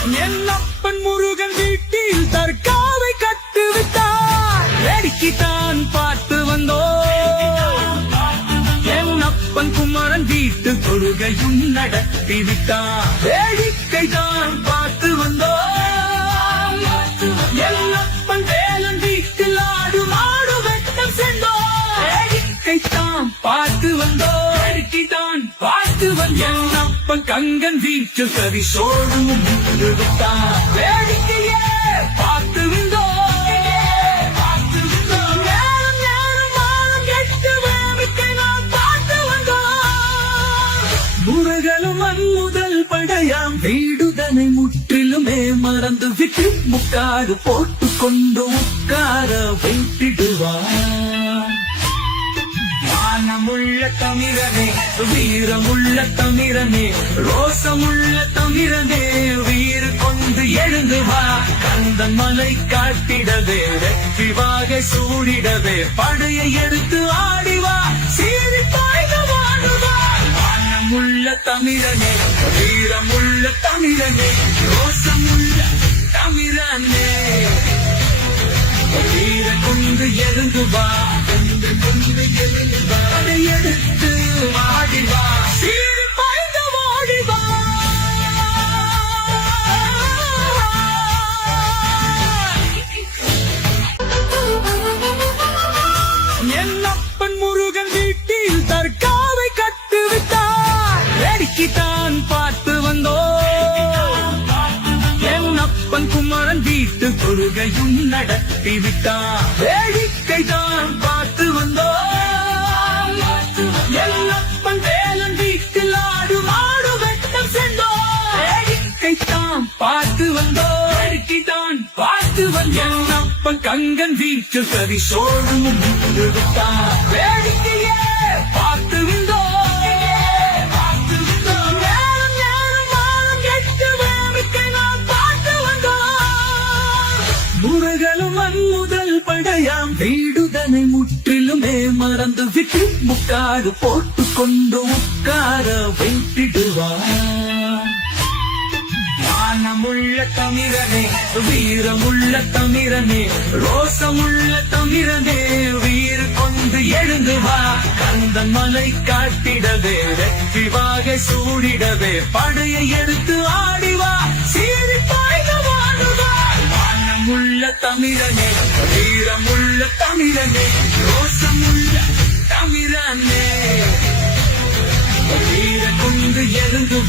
என்னப்பன் முருகன் வீட்டில் தற்காவை கட்டு விட்டார் வேடிக்கைத்தான் பார்த்து வந்தோம். என்னப்பன் குமரன் வீட்டு கொள்கையும் நடத்தி விட்டார். வேடிக்கை தான் பார்த்து வந்தோம். என்னப்பன் வேலன் வீட்டில் ஆடு மாடு வெட்டம் சென்றோம். வேடிக்கைத்தான் பார்த்து வந்தோம். வேடிக்கைத்தான் பார்த்து வந்தோம் என்னப்பன் கங்கன் வீட்டு கவி சோழும் வேடிக்கையே பார்த்து விந்தோ. முருகனும் முதல் படையாம். வீடுதனை முற்றிலுமே மறந்து விட்டு முக்காடு போட்டு கொண்டு உட்கார வைத்திடுவான். தமிழனே வீரமுள்ள தமிழனே ரோசமுள்ள தமிழனே வீர கொண்டு எழுந்து வா. கந்தன் மலை காட்டிடவே வெற்றிவாக சூடிடவே படையை எடுத்து ஆடிவா வா. சீறி பாய்ந்த தமிழனே வீரமுள்ள தமிழனே ரோசமுள்ள தமிழனே. வீர கொண்டு எழுந்து வா. என்னப்பன் வீட்டு கொள்கையும் நடத்தி விட்டான். வேடிக்கை தான் பார்த்து வந்தோம். எல்லப்பன் வேலன் வீட்டில் ஆடு மாடு வெட்டம் சென்றோம். வேடிக்கைத்தான் பார்த்து வந்தோம். வேடிக்கைத்தான் பார்த்து வந்தோம். எல்லப்பன் கங்கன் வீட்டில் கறி சோழும் விட்டான் வேடிக்கை முருகலும் அன்முதல் படையாம். வீடுதனை முற்றிலுமே மறந்து விட்டு முக்காடு போட்டு கொண்டு உட்கார வைத்திடுவான் மானமுள்ள தமிழனே வீரமுள்ள தமிழனே ரோசமுள்ள தமிழனே வீர கொண்டு எழுந்துவா கந்தன் மலை காட்டிடவே வெற்றி வாகை சூடிடவே படையை எடுத்து ஆடிவா தமிழனே வீரமுள்ள தமிழனே ரோசமுள்ள தமிழனே. வீர குண்டு எழுந்து